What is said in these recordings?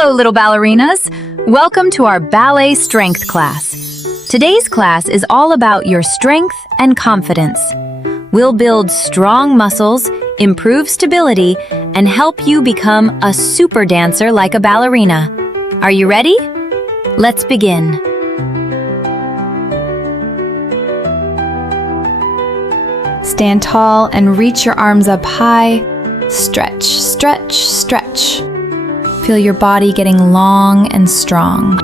Hello, little ballerinas. Welcome to our Ballet Strength Class. Today's class is all about your strength and confidence. We'll build strong muscles, improve stability, and help you become a super dancer like a ballerina. Are you ready? Let's begin. Stand tall and reach your arms up high. Stretch, stretch, stretch. Feel your body getting long and strong.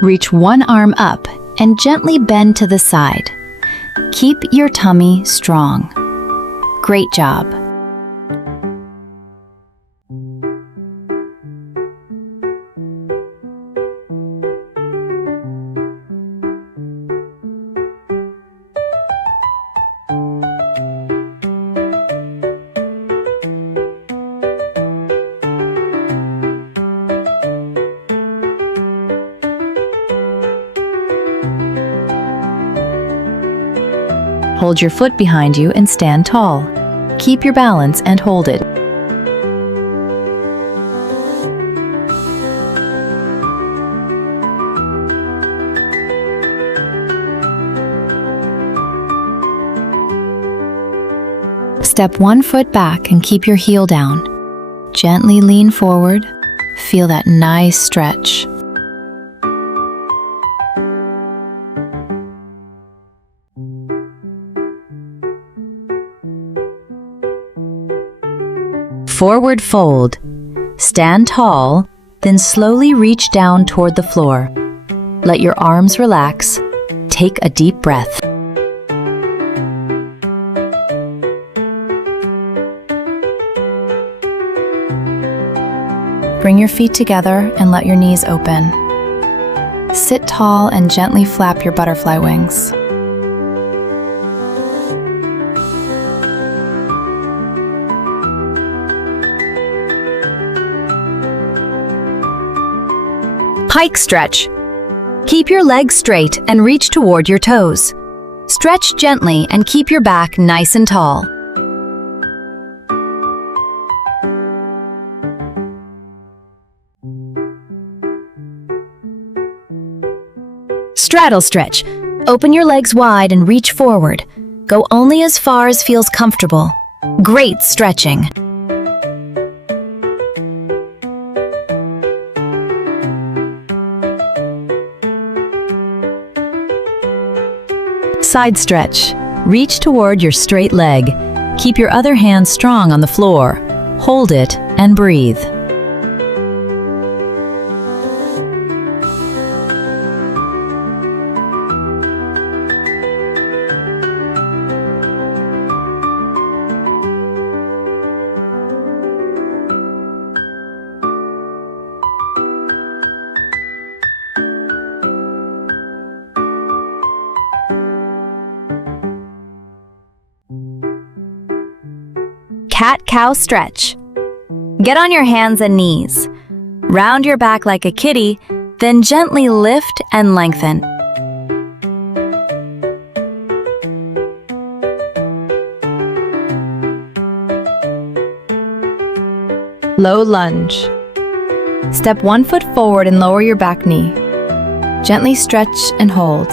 Reach one arm up and gently bend to the side. Keep your tummy strong. Great job. Hold your foot behind you and stand tall. Keep your balance and hold it. Step one foot back and keep your heel down. Gently lean forward. Feel that nice stretch. Forward fold. Stand tall, then slowly reach down toward the floor. Let your arms relax. Take a deep breath. Bring your feet together and let your knees open. Sit tall and gently flap your butterfly wings. Pike stretch. Keep your legs straight and reach toward your toes. Stretch gently and keep your back nice and tall. Straddle stretch. Open your legs wide and reach forward. Go only as far as feels comfortable. Great stretching. Side stretch. Reach toward your straight leg. Keep your other hand strong on the floor. Hold it and breathe. Cat-cow stretch. Get on your hands and knees. Round your back like a kitty, then gently lift and lengthen. Low lunge. Step one foot forward and lower your back knee. Gently stretch and hold.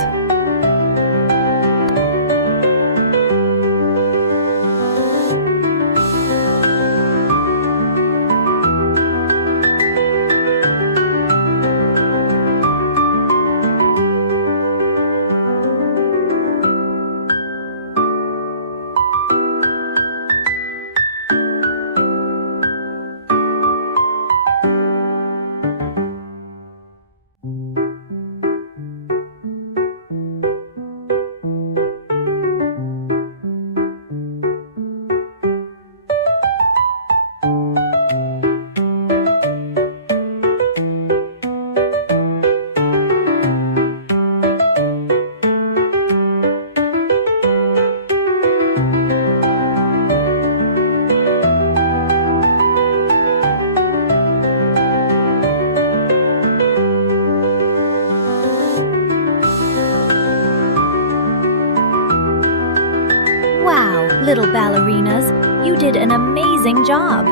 Little ballerinas, you did an amazing job.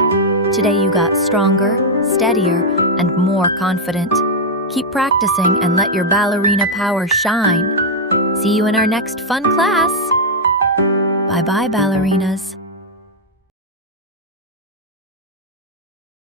Today you got stronger, steadier, and more confident. Keep practicing and let your ballerina power shine. See you in our next fun class. Bye-bye, ballerinas.